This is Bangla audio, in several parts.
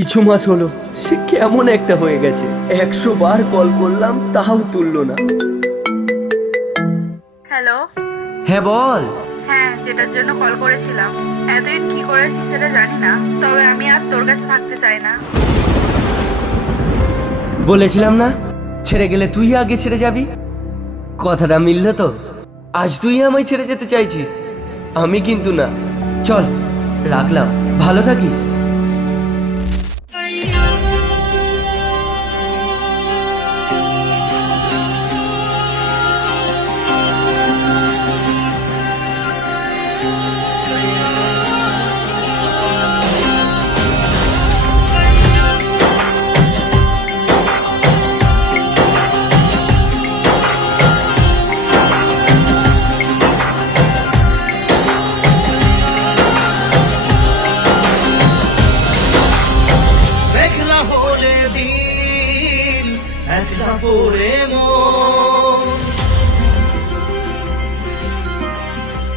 কিছু মাস হলো সে কেমন একটা হয়ে গেছে। 100 বার কল করলাম তাও তুললো না। হ্যালো। হ্যাঁ বল। হ্যাঁ, যেটার জন্য কল করেছিলাম, এতদিন কি করেছিস সেটা জানি না, তবে আমি আর তোর কাছে থাকতে চাই না। বলেছিলাম না ছেড়ে গেলে তুই আগে ছেড়ে যাবি। কথাটা মিলল তো? আজ তুই আমায় ছেড়ে যেতে চাইছিস, আমি কিন্তু না। চল রাখলাম, ভালো থাকিস।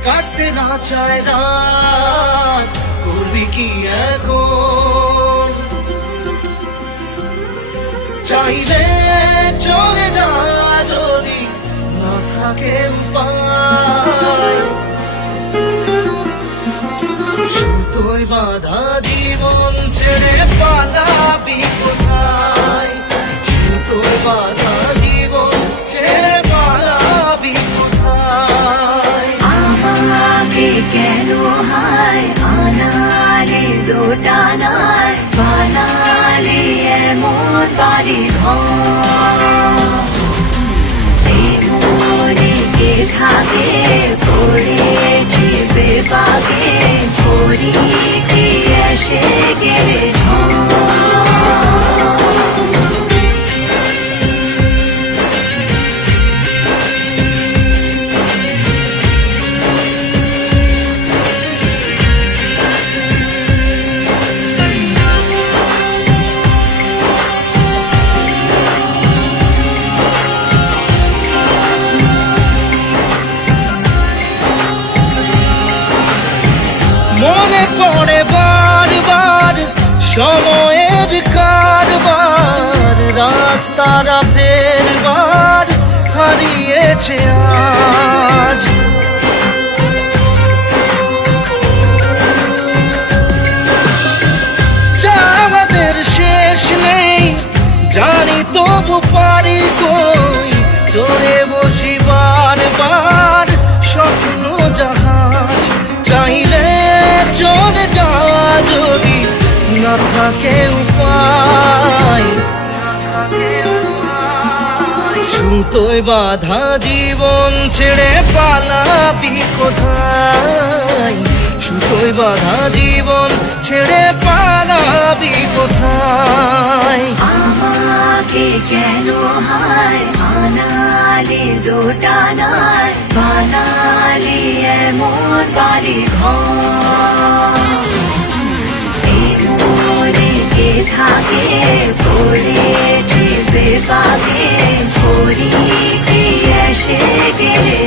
কাটতে না চায় রাত, করবি কি এখন? চাইলে চলে যা যদি না থাকে উপায়। সুতোয় বাঁধা জীবন ছেড়ে পালাবি কোথায়? সুতোয় বাঁধা জীবন ছেড়ে পালাবি কোথায়? আমাকে কেন হায় আনালে দোটানায় বানালে এমন বাড়ি ঘর? মনে কে থাকে পড়েছি বেবাগে, পড়ি কি এসে গেলে মনে পড়ে বারবার সময়ের কারবার, রাস্তারা ফেরবার হারিয়েছে আজ। যা আমাদের শেষ নেই জানি, তবু পারি কই চড়ে বসি বারবার স্বপ্ন জাহাজ। চাইলে চলে যা যদি না থাকে উপায়। সুতোয় বাঁধা জীবন ছেড়ে পালাবি কোথায়? সুতোয় বাঁধা জীবন ছেড়ে পালাবি কোথায়? আমাকে কেন হায় আনালে দোটানায় বানালে এমন বাড়ি ঘর? মনে কে থাকে পড়েছি বেবাগে, পড়ি কি এসে গেলে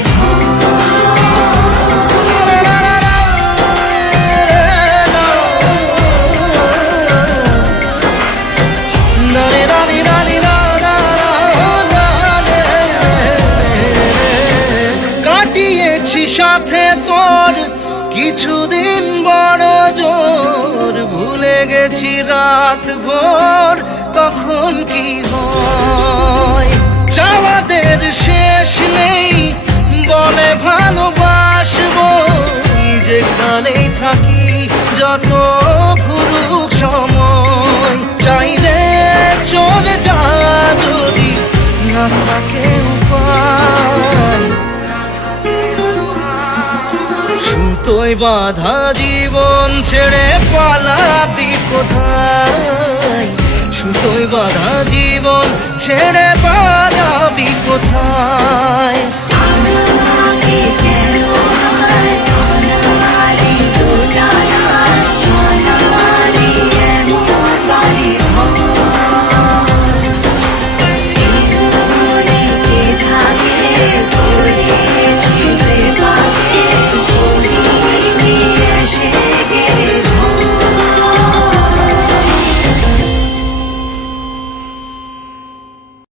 কাটিয়েছি সাথে তোর কিছুদিন বড় জোর, ভুলে গেছি রাত ভোর কখন কি হয়। চাওয়াদের শেষ নেই বলে ভালোবাসবো, যেখানেই থাকি যত ঘুরুক সময়। চাইলে চলে যা যদি না থাকে উপায়। সুতোয় বাঁধা জীবন ছেড়ে পালাবি কোথায়? সুতোয় বাঁধা জীবন ছেড়ে পালাবি কোথায়?